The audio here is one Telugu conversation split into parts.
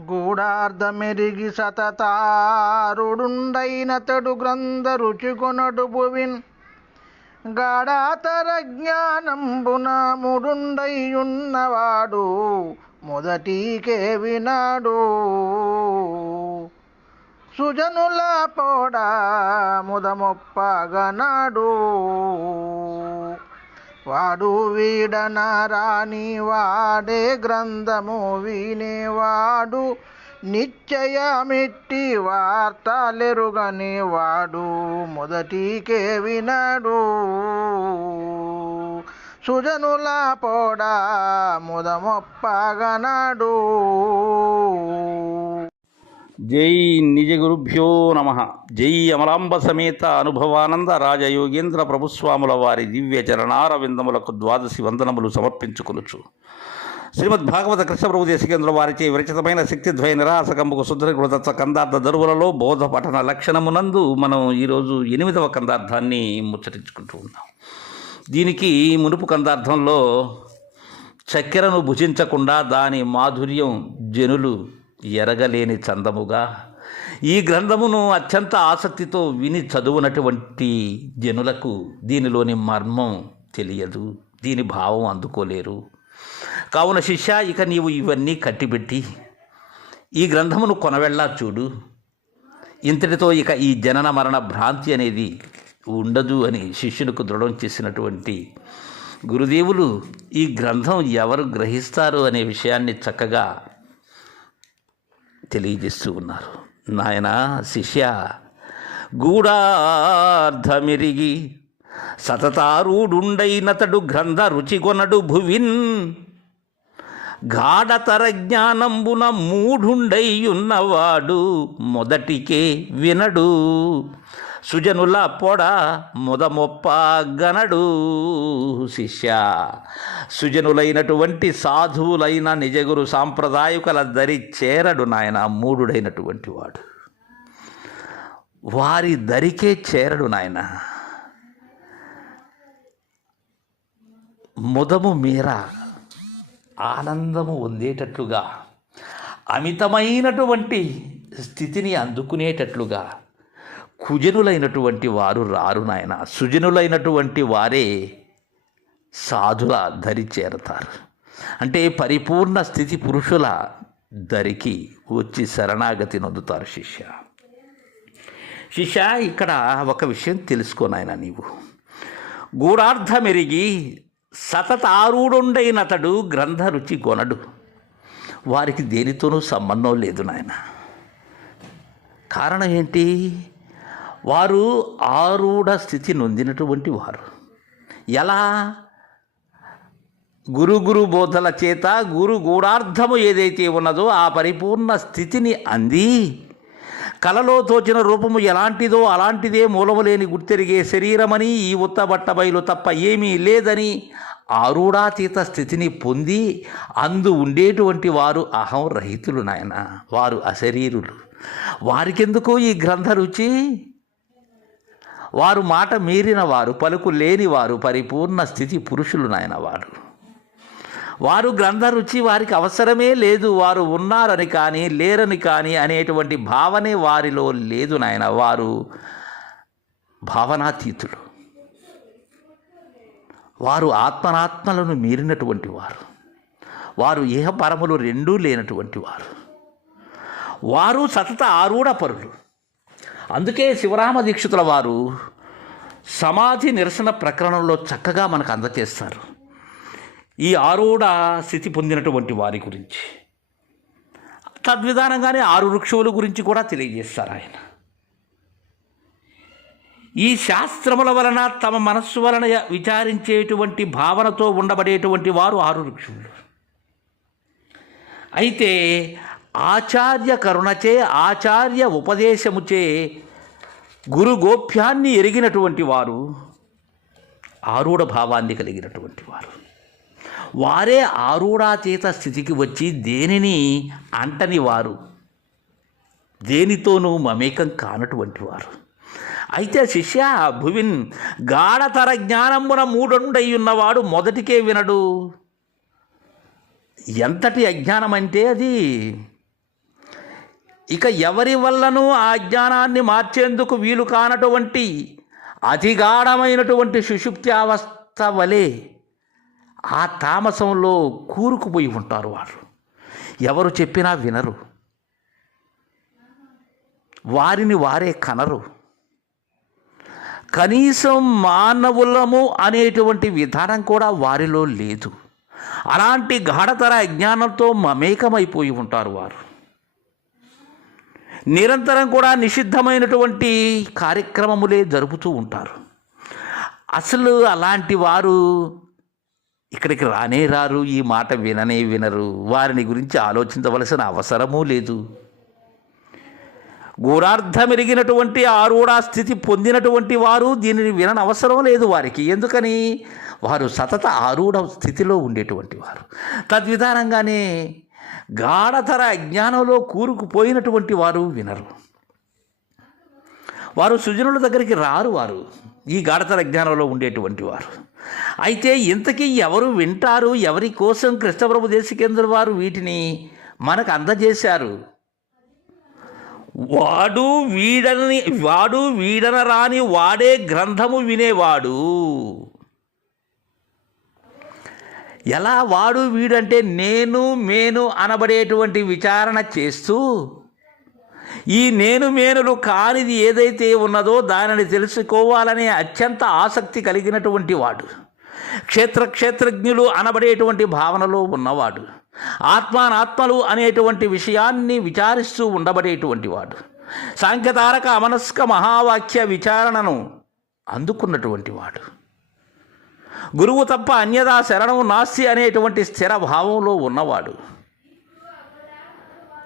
గూఢార్థమెరిగి సతతారుడుండైనతడు గ్రంథ రుచికొనడు భువిన్. గాఢాతర జ్ఞానంబున ముడుండైయున్నవాడు మొదటికే వినాడు. సుజనుల పోడా ముదమొప్పగనాడు. వాడు వీడనరాని వాడే గ్రంథము వినేవాడు నిశ్చయమిట్టి వార్తలెరుగని వాడు మొదటికే వినడు. సుజనుల పోడా ముదమొప్పగనడు. జై నిజ గురుభ్యో నమ. జై అమలాంబ సమేత అనుభవానంద రాజయోగేంద్ర ప్రభుస్వాముల వారి దివ్య చరణారవిందములకు ద్వాదశి వందనములు సమర్పించుకొనుచు. శ్రీమద్ భాగవత కృష్ణ ప్రభు దేశికేంద్ర వారిచే విరచితమైన శక్తిద్వయ నిరాసకంబకు శుద్ధకృత కందార్థ దరువులలో బోధ పఠన లక్షణమునందు మనం ఈరోజు ఎనిమిదవ కందార్థాన్ని ముచ్చటించుకుంటూ ఉన్నాం. దీనికి మునుపు కందార్థంలో చక్కెరను భుజించకుండా దాని మాధుర్యం జనులు ఎరగలేని చందముగా. ఈ గ్రంథమును అత్యంత ఆసక్తితో విని చదువునటువంటి జనులకు దీనిలోని మర్మం తెలియదు దీని భావం అందుకోలేరు. కావున శిష్య ఇక నీవు ఇవన్నీ కట్టిపెట్టి ఈ గ్రంథమును కొనవెళ్ళా చూడు. ఇంతటితో ఇక ఈ జనన మరణ భ్రాంతి అనేది ఉండదు అని శిష్యునికి దృఢం చేసినటువంటి గురుదేవులు ఈ గ్రంథం ఎవరు గ్రహిస్తారు అనే విషయాన్ని చక్కగా తెలియజేస్తూ ఉన్నారు. నాయన శిష్య గూఢార్థమిరిగి సతతారూఢుండైనతడు గ్రంథ రుచికొనడు భువిన్ గాఢతర జ్ఞానంబున మూఢుండైయున్నవాడు మొదటికే వినడు. సుజనుల పొడ ముదమొప్ప గనడు శిష్య. సుజనులైనటువంటి సాధువులైన నిజగురు సాంప్రదాయకుల దరి చేరడు నాయన మూఢుడైనటువంటి వాడు. వారి దరికే చేరడు నాయన. ముదము మీర ఆనందము పొందేటట్లుగా అమితమైనటువంటి స్థితిని అందుకునేటట్లుగా కుజనులైనటువంటి వారు రారు నాయన. సుజనులైనటువంటి వారే సాధుల దరి చేరతారు. అంటే పరిపూర్ణ స్థితి పురుషుల దరికి వచ్చి శరణాగతి నొందుతారు శిష్య. శిష్య ఇక్కడ ఒక విషయం తెలుసుకోనాయన నీవు. గూఢార్థమెరిగి సతతారూఢుండైనతడు గ్రంథ రుచి కొనడు. వారికి దేనితోనూ సంబంధం లేదు నాయన. కారణం ఏంటి? వారు ఆరూఢ స్థితి నొందినటువంటి వారు. ఎలా? గురు గురు బోధల చేత గురు గూఢార్థము ఏదైతే ఉన్నదో ఆ పరిపూర్ణ స్థితిని అంది. కలలో తోచిన రూపము ఎలాంటిదో అలాంటిదే మూలము లేని గుర్తెరిగే శరీరమని ఈ ఉత్త బయలు తప్ప ఏమీ లేదని ఆరుడాతీత స్థితిని పొంది అందు ఉండేటువంటి వారు అహం రహితులు నాయన. వారు అశరీరులు. వారికెందుకు ఈ గ్రంథ రుచి? వారు మాట మీరిన వారు పలుకు లేనివారు పరిపూర్ణ స్థితి పురుషులు నాయన వారు వారు గ్రంథ రుచి వారికి అవసరమే లేదు వారు ఉన్నారని కానీ లేరని కానీ అనేటువంటి భావనే వారిలో లేదు నాయన. వారు భావనాతీతులు. వారు ఆత్మనాత్మలను మీరినటువంటి వారు. వారు ఏహపరములు రెండూ లేనటువంటి వారు. వారు సతత ఆరూఢపరులు. పరులు అందుకే శివరామ దీక్షితుల వారు సమాధి నిరసన ప్రకరణంలో చక్కగా మనకు అందచేస్తారు ఈ ఆరూఢ స్థితి పొందినటువంటి వారి గురించి. తద్విధానంగానే ఆరు వృక్షముల గురించి కూడా తెలియజేస్తారు ఆయన. ఈ శాస్త్రముల వలన తమ మనస్సు వలన విచారించేటువంటి భావనతో ఉండబడేటువంటి వారు ఆరు వృక్షములు. అయితే ఆచార్య కరుణచే ఆచార్య ఉపదేశముచే గురు గోప్యాన్ని ఎరిగినటువంటి వారు ఆరూఢ భావాన్ని కలిగినటువంటి వారు. వారే ఆరూఢాతీత స్థితికి వచ్చి దేనిని అంటని వారు దేనితోనూ మమేకం కానటువంటి వారు. అయితే శిష్య భువిన్ గాఢతర జ్ఞానమున మూడొండై ఉన్నవాడు మొదటికే వినడు. ఎంతటి అజ్ఞానం అంటే అది ఇక ఎవరి వల్లనూ ఆ జ్ఞానాన్ని మార్చేందుకు వీలు కానటువంటి అతిగాఢమైనటువంటి సుషుప్త్యావస్థ వలె ఆ తామసంలో కూరుకుపోయి ఉంటారు వారు ఎవరు చెప్పినా వినరు. వారిని వారే కనరు. కనీసం మానవులము అనేటువంటి విధానం కూడా వారిలో లేదు. అలాంటి గాఢతర అజ్ఞానంతో మమేకమైపోయి ఉంటారు వారు. నిరంతరం కూడా నిషిద్ధమైనటువంటి కార్యక్రమములే జరుపుతూ ఉంటారు. అసలు అలాంటి వారు ఇక్కడికి రానే రారు ఈ మాట విననే వినరు. వారిని గురించి ఆలోచించవలసిన అవసరమూ లేదు. గూఢార్థమెరిగినటువంటి ఆరూఢ స్థితి పొందినటువంటి వారు దీనిని వినని అవసరం లేదు వారికి. ఎందుకని? వారు సతత ఆరూఢ స్థితిలో ఉండేటువంటి వారు. తద్విధానంగానే గాఢతర అజ్ఞానంలో కూరుకుపోయినటువంటి వారు వినరు. వారు సుజనుల దగ్గరికి రారు వారు. ఈ గాఢతర జ్ఞానంలో ఉండేటువంటి వారు. అయితే ఇంతకీ ఎవరు వింటారు? ఎవరి కోసం కృష్ణప్రభు దేశికేంద్ర వారు వీటిని మనకు అందజేశారు? వాడు వీడని వాడు వీడన రాని వాడే గ్రంథము వినేవాడు. ఎలా వాడు వీడంటే నేను మేను అనబడేటువంటి విచారణ చేస్తూ ఈ నేను మేనులు కానిది ఏదైతే ఉన్నదో దానిని తెలుసుకోవాలనే అత్యంత ఆసక్తి కలిగినటువంటి వాడు. క్షేత్ర క్షేత్రజ్ఞులు అనబడేటువంటి భావనలో ఉన్నవాడు. ఆత్మానాత్మలు అనేటువంటి విషయాన్ని విచారిస్తూ ఉండబడేటువంటి వాడు. సాంఖ్యతారక అమనస్క మహావాక్య విచారణను అందుకున్నటువంటి వాడు. గురువు తప్ప అన్యదా శరణం నాస్తి అనేటువంటి స్థిర భావంలో ఉన్నవాడు.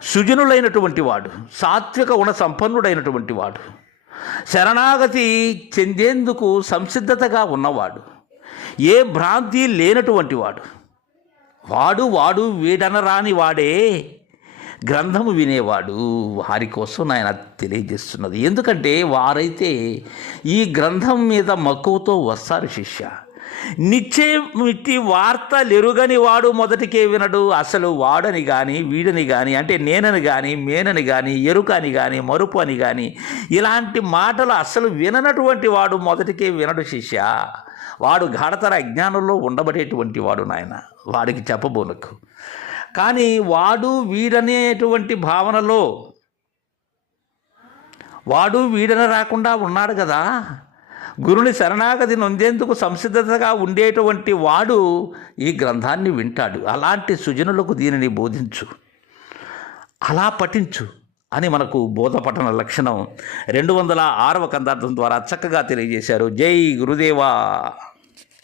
సుజనులైనటువంటి వాడు సాత్విక గుణ సంపన్నుడైనటువంటి వాడు. శరణాగతి చెందేందుకు సంసిద్ధతగా ఉన్నవాడు. ఏ భ్రాంతి లేనటువంటి వాడు. వాడు వాడు వీడనరాని వాడే గ్రంథము వినేవాడు. వారి కోసం ఆయన తెలియజేస్తున్నది. ఎందుకంటే వారైతే ఈ గ్రంథం మీద మక్కువతో వస్తారు శిష్య. నిశ్చయమిట్టి వార్తలెరుగని వాడు మొదటికే వినడు. అసలు వాడని కానీ వీడని కానీ అంటే నేనని కానీ మేనని కానీ ఎరుక అని కానీ మరుపు అని కానీ ఇలాంటి మాటలు అసలు విననటువంటి వాడు మొదటికే వినడు శిష్య. వాడు గాఢతర అజ్ఞానంలో ఉండబడేటువంటి వాడు నాయన. వాడికి చెప్పబోనకు. కానీ వాడు వీడనేటువంటి భావనలో వాడు వీడన రాకుండా ఉన్నాడు కదా. గురుని శరణాగతి నొందేందుకు సంసిద్ధతగా ఉండేటువంటి వాడు ఈ గ్రంథాన్ని వింటాడు. అలాంటి సుజనులకు దీనిని బోధించు. అలా పఠించు అని మనకు బోధపఠన లక్షణం రెండు వందల ఆరవ కందార్థం ద్వారా చక్కగా తెలియజేశారు. జై గురుదేవా!